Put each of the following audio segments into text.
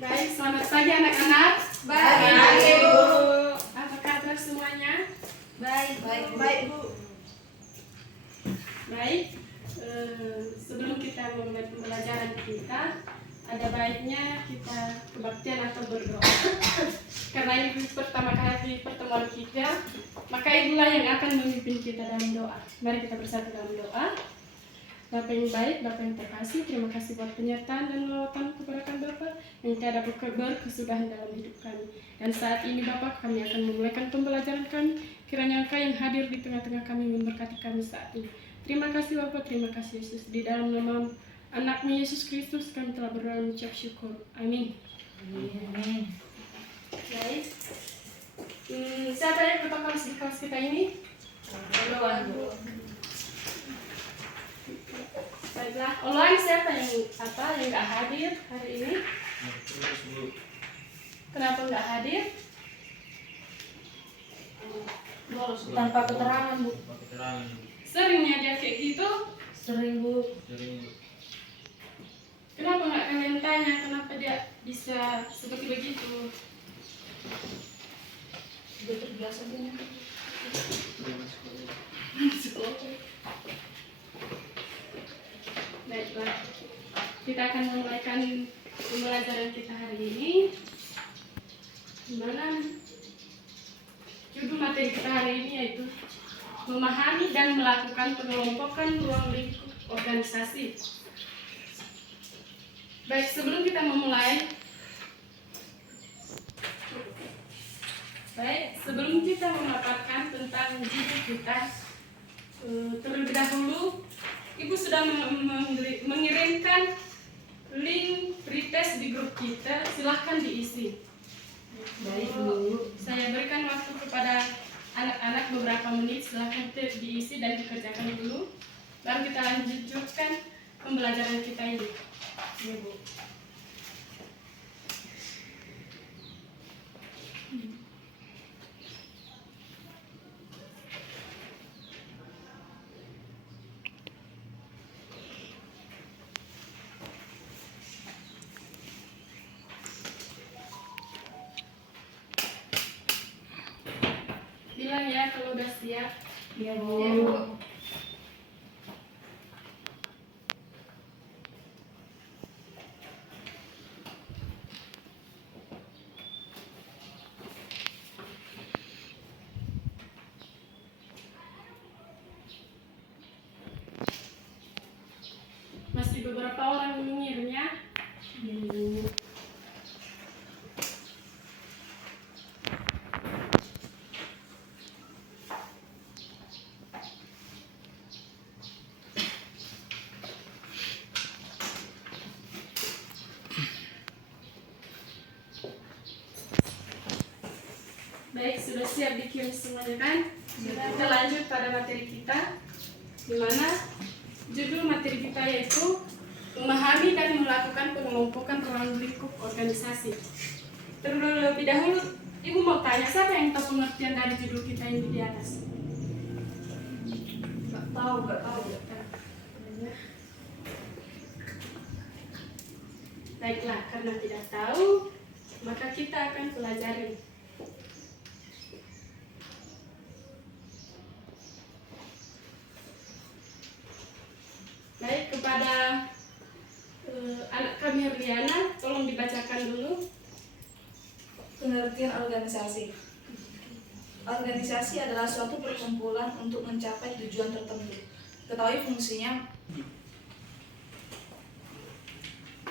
Baik, selamat pagi anak-anak. Baik, Ibu. Apa kabar semuanya? Baik, Bu. Baik. Sebelum kita memulai pembelajaran kita, ada baiknya kita kebaktian atau berdoa. Karena ini pertama kali pertemuan kita, maka Ibulah yang akan memimpin kita dalam doa. Mari kita bersatu dalam doa. Bapa yang baik, Bapa yang terkasih, terima kasih buat penyertaan dan lawatan kepada kami Bapa yang tiada berkesudahan dalam hidup kami. Dan saat ini Bapa, kami akan memulaikan pembelajaran kami. Kiranya Engkau yang hadir di tengah-tengah kami memberkati kami saat ini. Terima kasih Bapa, terima kasih Yesus. Di dalam nama Anakmu Yesus Kristus kami telah berdoa mengucap syukur. Amin. Amin. Baik. Siapa yang ketua kelas di kelas kita ini? Berdoa, Bu. Baiklah, online siapa yang nggak hadir hari ini? Kenapa nggak hadir? Tanpa keterangan, Bu. Seringnya dia kayak gitu. Sering, Bu. Kenapa nggak kalian tanya kenapa dia bisa seperti begitu? Sudah terbiasa, Bu. Baiklah, kita akan memulaikan pembelajaran kita hari ini. Di mana judul materi kita hari ini yaitu memahami dan melakukan pengelompokan ruang lingkup organisasi. Baik, sebelum kita memulai, sebelum kita memaparkan tentang judul kita, terlebih dahulu Ibu sudah mengirimkan link pretest di grup kita, silahkan diisi. Baik, Bu. Saya berikan waktu kepada anak-anak beberapa menit, silahkan diisi dan dikerjakan dulu. Baru kita lanjutkan pembelajaran kita ini. Ya, Bu. Bilang ya kalau udah siap. Ya, Ya, Bu. Bu. Masih beberapa orang mengirimnya. Ya, Bu. Baik, sudah siap dikirim semuanya kan? Kita lanjut pada materi kita, di mana judul materi kita yaitu memahami dan melakukan pengelompokan ruang lingkup organisasi. Terlebih dahulu, Ibu mau tanya siapa yang tahu pengertian dari judul kita ini di atas? Nggak tahu. Baiklah, karena tidak tahu, maka kita akan pelajari. Baik, kepada anak kami Herliana, tolong dibacakan dulu. Pengertian organisasi. Organisasi adalah suatu perkumpulan untuk mencapai tujuan tertentu. Ketahui fungsinya.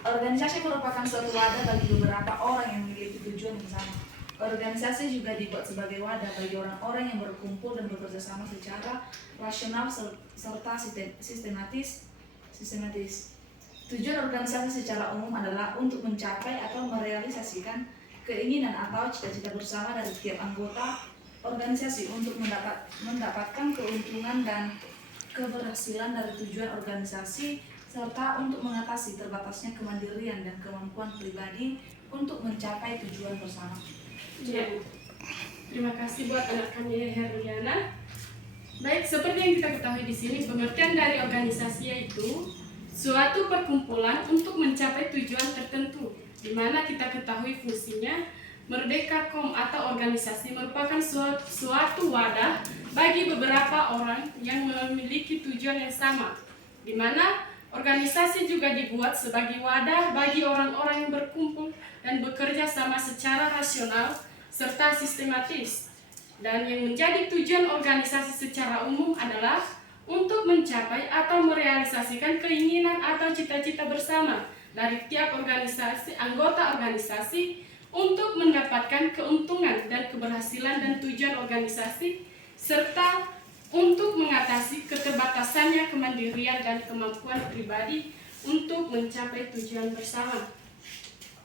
Organisasi merupakan suatu wadah bagi beberapa orang yang memiliki tujuan yang sama. Organisasi juga dibuat sebagai wadah bagi orang-orang yang berkumpul dan bekerja sama secara rasional serta sistematis. Tujuan organisasi secara umum adalah untuk mencapai atau merealisasikan keinginan atau cita-cita bersama dari tiap anggota organisasi untuk mendapatkan keuntungan dan keberhasilan dari tujuan organisasi serta untuk mengatasi terbatasnya kemandirian dan kemampuan pribadi untuk mencapai tujuan bersama. Ya. Terima kasih buat anak kami Herliana. Baik, seperti yang kita ketahui di sini, pengertian dari organisasi yaitu suatu perkumpulan untuk mencapai tujuan tertentu. di mana kita ketahui fungsinya. Merdeka.com atau organisasi merupakan suatu wadah bagi beberapa orang yang memiliki tujuan yang sama, di mana organisasi juga dibuat sebagai wadah bagi orang-orang yang berkumpul dan bekerja sama secara rasional serta sistematis. Dan yang menjadi tujuan organisasi secara umum adalah untuk mencapai atau merealisasikan keinginan atau cita-cita bersama dari tiap organisasi, anggota organisasi, untuk mendapatkan keuntungan dan keberhasilan dan tujuan organisasi, serta untuk mengatasi keterbatasannya kemandirian dan kemampuan pribadi untuk mencapai tujuan bersama.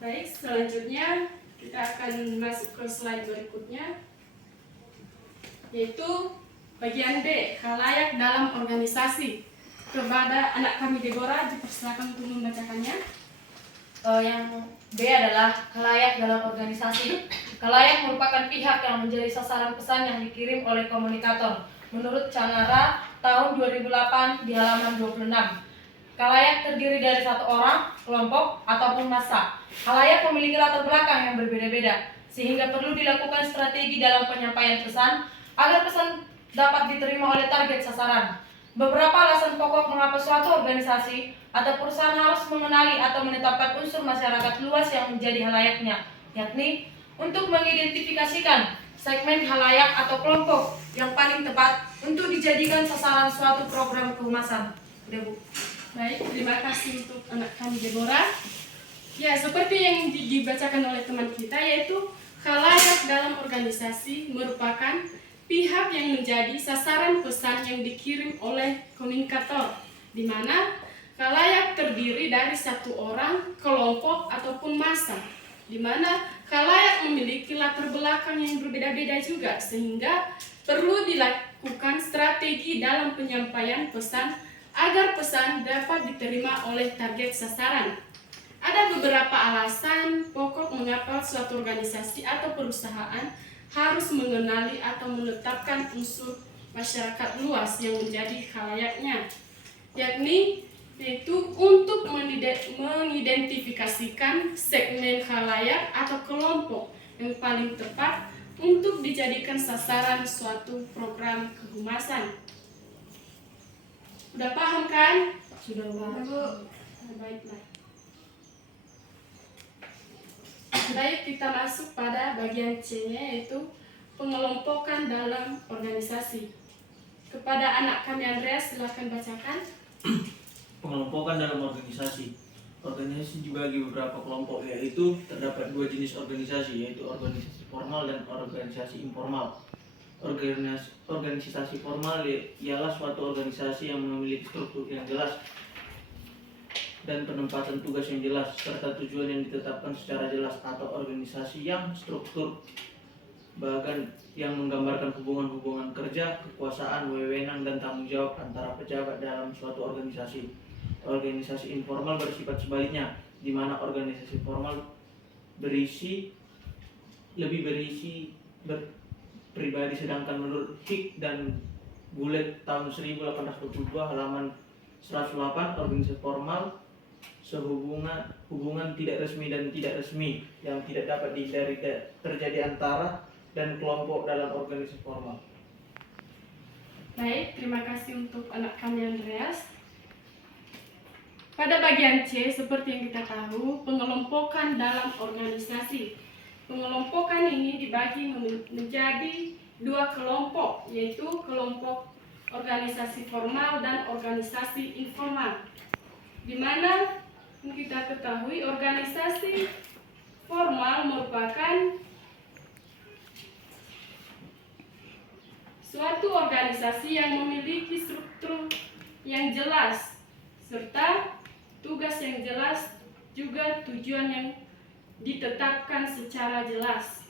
Baik, selanjutnya kita akan masuk ke slide berikutnya, yaitu bagian B, khalayak dalam organisasi. Kepada anak kami Deborah, dipersilakan untuk membacakannya. Yang B adalah khalayak dalam organisasi. Khalayak merupakan pihak yang menjadi sasaran pesan yang dikirim oleh komunikator. Menurut Canara tahun 2008 di halaman 26. Khalayak terdiri dari satu orang, kelompok, ataupun massa. Khalayak memiliki latar belakang yang berbeda-beda, sehingga perlu dilakukan strategi dalam penyampaian pesan agar pesan dapat diterima oleh target sasaran. Beberapa alasan pokok mengapa suatu organisasi atau perusahaan harus mengenali atau menetapkan unsur masyarakat luas yang menjadi halayaknya, yakni untuk mengidentifikasikan segmen halayak atau kelompok yang paling tepat untuk dijadikan sasaran suatu program kehumasan. Udah, Bu. Baik, terima kasih untuk anak kami Deborah. Ya, seperti yang dibacakan oleh teman kita, yaitu khalayak dalam organisasi merupakan pihak yang menjadi sasaran pesan yang dikirim oleh komunikator, di mana khalayak terdiri dari satu orang, kelompok, ataupun massa, di mana khalayak memiliki latar belakang yang berbeda-beda juga, sehingga perlu dilakukan strategi dalam penyampaian pesan agar pesan dapat diterima oleh target sasaran. Ada beberapa alasan pokok mengapa suatu organisasi atau perusahaan harus mengenali atau menetapkan unsur masyarakat luas yang menjadi khalayaknya, yakni yaitu untuk mengidentifikasikan segmen khalayak atau kelompok yang paling tepat untuk dijadikan sasaran suatu program kehumasan. Udah paham kan? Sudah, Bu. Baiklah. Baik, kita masuk pada bagian C-nya, yaitu pengelompokan dalam organisasi. Kepada anak kami Andreas, silakan bacakan. Pengelompokan dalam organisasi. Organisasi dibagi beberapa kelompok, yaitu terdapat dua jenis organisasi, yaitu organisasi formal dan organisasi informal. Organisasi formal ialah suatu organisasi yang memiliki struktur yang jelas dan penempatan tugas yang jelas serta tujuan yang ditetapkan secara jelas, atau organisasi yang struktur bahkan yang menggambarkan hubungan-hubungan kerja, kekuasaan, wewenang, dan tanggung jawab antara pejabat dalam suatu organisasi. Organisasi informal bersifat sebaliknya, di mana organisasi formal lebih berisi pribadi, sedangkan menurut Hick dan Goulet tahun 1822 halaman 108, organisasi formal hubungan tidak resmi dan tidak resmi yang tidak dapat dihindari terjadi antara dan kelompok dalam organisasi formal. Baik, terima kasih untuk anak kami Andreas. Pada bagian C, seperti yang kita tahu, pengelompokan dalam organisasi. Pengelompokan ini dibagi menjadi dua kelompok, yaitu kelompok organisasi formal dan organisasi informal. Di mana kita ketahui organisasi formal merupakan suatu organisasi yang memiliki struktur yang jelas serta tugas yang jelas, juga tujuan yang ditetapkan secara jelas.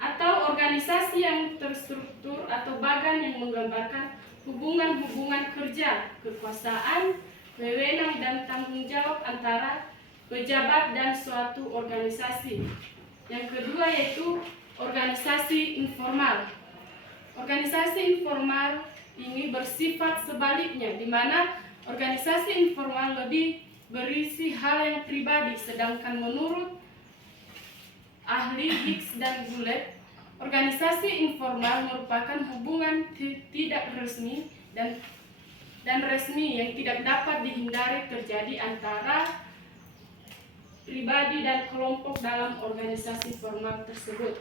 Atau organisasi yang terstruktur atau bagan yang menggambarkan hubungan-hubungan kerja, kekuasaan, wewenang, dan tanggung jawab antara pejabat dan suatu organisasi. Yang kedua yaitu organisasi informal. Organisasi informal ini bersifat sebaliknya, di mana organisasi informal lebih berisi hal yang pribadi, sedangkan menurut ahli Hicks dan Goulet, organisasi informal merupakan hubungan tidak resmi dan resmi yang tidak dapat dihindari terjadi antara pribadi dan kelompok dalam organisasi formal tersebut.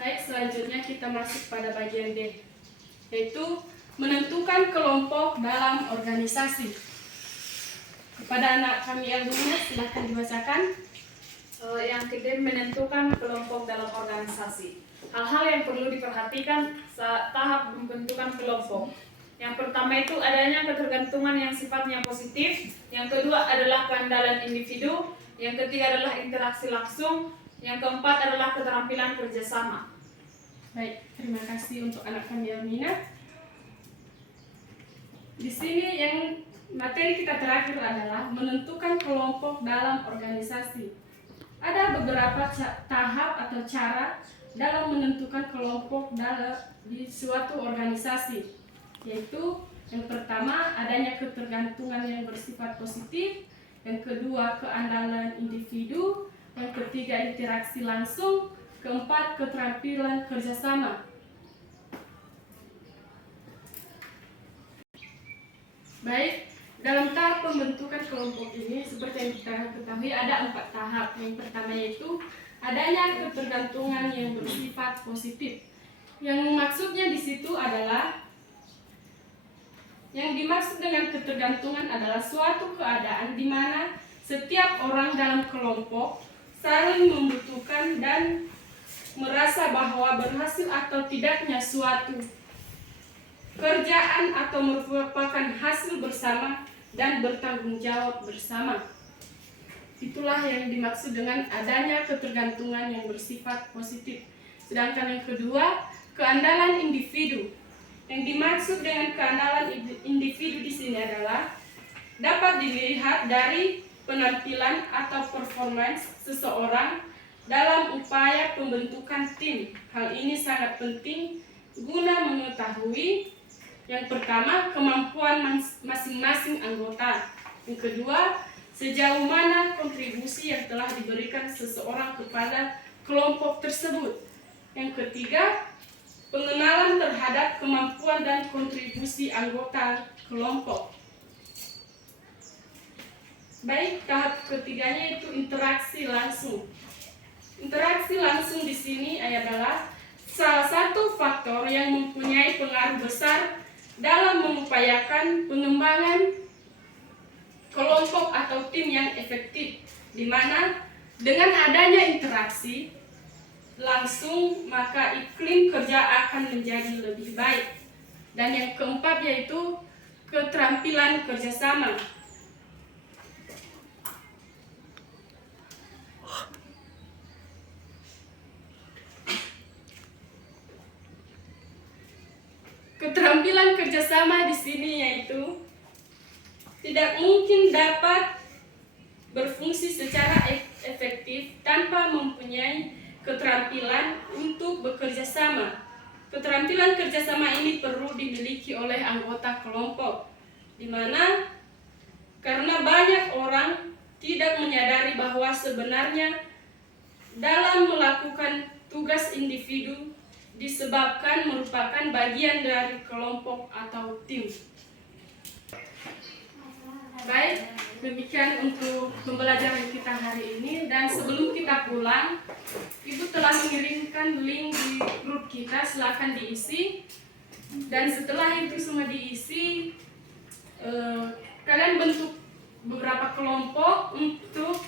Baik, selanjutnya kita masuk pada bagian D, yaitu menentukan kelompok dalam organisasi. Kepada anak kami Elmina, silakan dibacakan. Yang kedua, menentukan kelompok dalam organisasi. Hal-hal yang perlu diperhatikan saat tahap pembentukan kelompok. Yang pertama itu adanya ketergantungan yang sifatnya positif. Yang kedua adalah keandalan individu. Yang ketiga adalah interaksi langsung. Yang keempat adalah keterampilan kerjasama. Baik, terima kasih untuk anak kami Elmina. Di sini yang materi kita terakhir adalah menentukan kelompok dalam organisasi. Ada beberapa tahap atau cara dalam menentukan kelompok di suatu organisasi, yaitu yang pertama adanya ketergantungan yang bersifat positif, yang kedua keandalan individu, yang ketiga interaksi langsung, keempat keterampilan kerjasama. Baik, dalam tahap pembentukan kelompok ini seperti yang kita ketahui ada 4 tahap. Yang pertama yaitu adanya ketergantungan yang bersifat positif. Yang maksudnya di situ adalah yang dimaksud dengan ketergantungan adalah suatu keadaan di mana setiap orang dalam kelompok saling membutuhkan dan merasa bahwa berhasil atau tidaknya suatu kerjaan atau merupakan hasil bersama dan bertanggung jawab bersama. Itulah yang dimaksud dengan adanya ketergantungan yang bersifat positif. Sedangkan yang kedua, keandalan individu. Yang dimaksud dengan keandalan individu di sini adalah dapat dilihat dari penampilan atau performance seseorang dalam upaya pembentukan tim. Hal ini sangat penting guna mengetahui yang pertama, kemampuan masing-masing anggota. Yang kedua, sejauh mana kontribusi yang telah diberikan seseorang kepada kelompok tersebut. Yang ketiga, pengenalan terhadap kemampuan dan kontribusi anggota kelompok. Baik, tahap ketiganya itu interaksi langsung. Interaksi langsung di sini adalah salah satu faktor yang mempunyai pengaruh besar dalam mengupayakan pengembangan kelompok atau tim yang efektif, di mana dengan adanya interaksi langsung maka iklim kerja akan menjadi lebih baik. Dan yang keempat yaitu keterampilan kerjasama. Keterampilan kerjasama di sini yaitu tidak mungkin dapat berfungsi secara efektif tanpa mempunyai keterampilan untuk bekerja sama. Keterampilan kerjasama ini perlu dimiliki oleh anggota kelompok, di mana karena banyak orang tidak menyadari bahwa sebenarnya dalam melakukan tugas individu disebabkan merupakan bagian dari kelompok atau tim. Baik, demikian untuk pembelajaran kita hari ini. Dan sebelum kita pulang, Ibu telah mengirimkan link di grup kita, silakan diisi. Dan setelah itu semua diisi, kalian bentuk beberapa kelompok untuk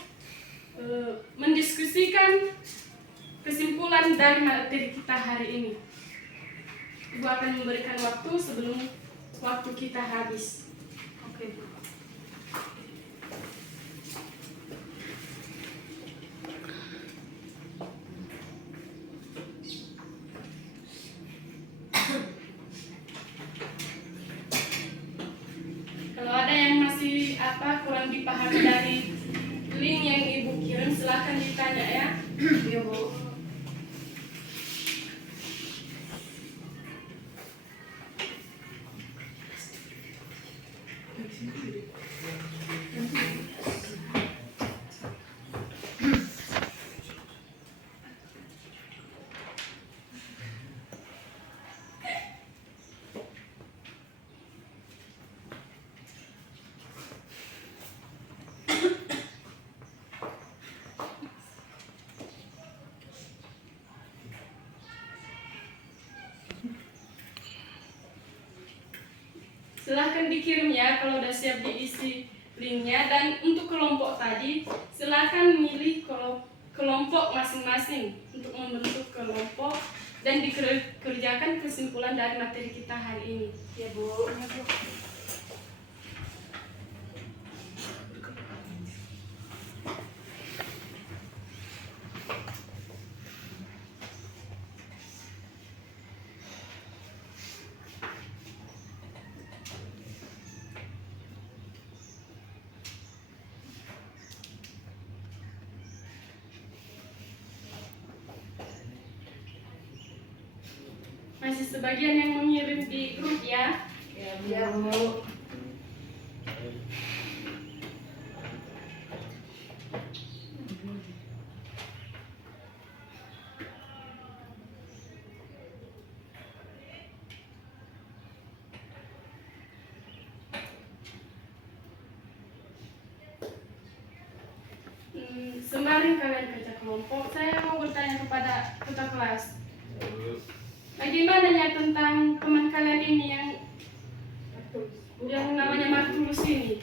mendiskusikan kesimpulan dari materi kita hari ini. Ibu akan memberikan waktu sebelum waktu kita habis. Oke, Bu. Kalau ada yang masih kurang dipahami dari link yang Ibu kirim, silakan ditanya ya. Iya, Bu. Silahkan dikirim ya kalau udah siap diisi linknya. Dan untuk kelompok tadi, silahkan milih kelompok masing-masing untuk membentuk kelompok dan dikerjakan kesimpulan dari materi kita hari ini. Ya Bu. Masih sebagian yang mengirim di grup ya. Ya Bu. Sembari kalian kerja kelompok, saya mau bertanya kepada ketua kelas. Bagaimana ya tentang teman kalian ini yang namanya Martulus ini?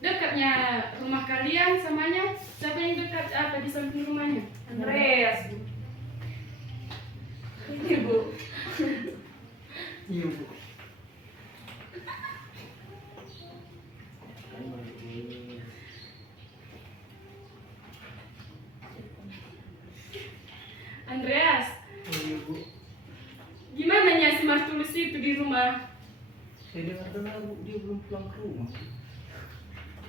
Dekatnya rumah kalian samanya? Siapa yang dekat apa di samping rumahnya? Andreas, Bu. Ini Bu. Iya Bu. Andreas, Iya Bu. gimana ya si Martulus itu di rumah? Saya dengar Bu, dia belum pulang ke rumah.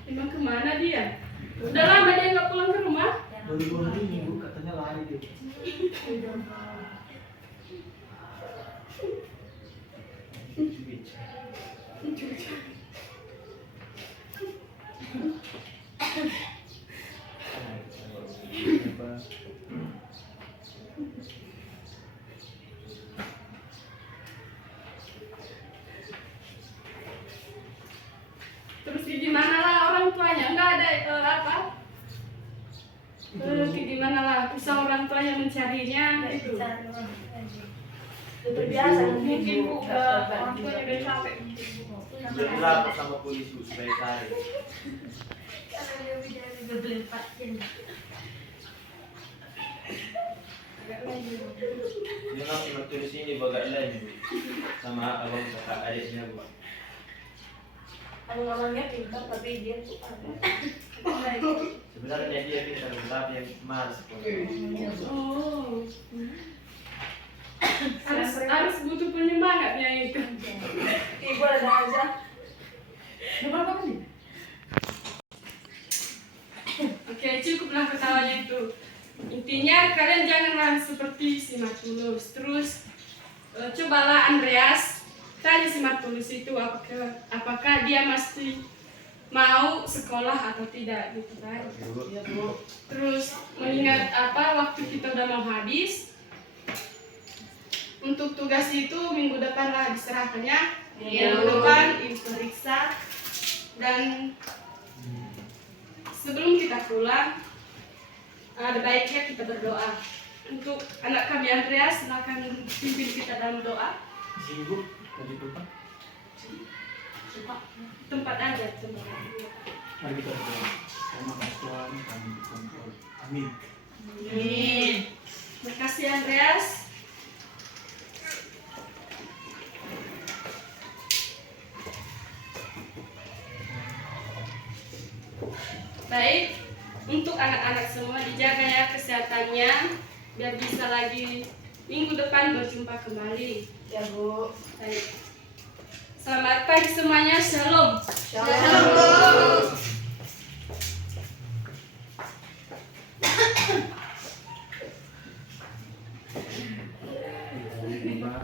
Emang kemana dia? Udah lama dia nggak pulang ke rumah? Baru 2 hari ini Bu, katanya lari dia. Terus gimana lah orang tuanya? Nggak ada gimana lah usaha orang tuanya mencarinya gitu. Terbiasa Mungkin Bu, orang tuanya udah capek. Sudah dilapor sama polisi supaya cari. Dia ngasih waktu di sini bagai lain sama abang kakak adiknya Bu. Abang-abangnya pintar tapi dia tuh ada. Sebenarnya dia pintar tapi yang malas. Oh. harus butuh penyemangatnya itu. Ibu ada aja. Berapa menit? Oke, cukuplah ketawanya itu. Intinya kalian janganlah seperti si Martulus. Terus cobalah Andreas tanya si Martulus itu apakah dia masih mau sekolah atau tidak gitu kan. Iya Bu. Terus mengingat waktu kita udah mau habis. Untuk tugas itu minggu depan lah diserahkannya. Minggu depan periksa. Dan sebelum kita pulang, ada baiknya kita berdoa. Untuk anak kami Andreas, silakan pimpin kita dalam doa. Sini Bu, tadi lupa. Tempat aja, tempat aja. Mari kita berdoa. Terima kasih Tuhan, kami berkumpul. Amin. Amin. Terima kasih Andreas. Baik, untuk anak-anak semua dijaga ya kesehatannya biar bisa lagi minggu depan berjumpa kembali. Ya Bu. Baik. Selamat pagi semuanya, shalom. Shalom. 5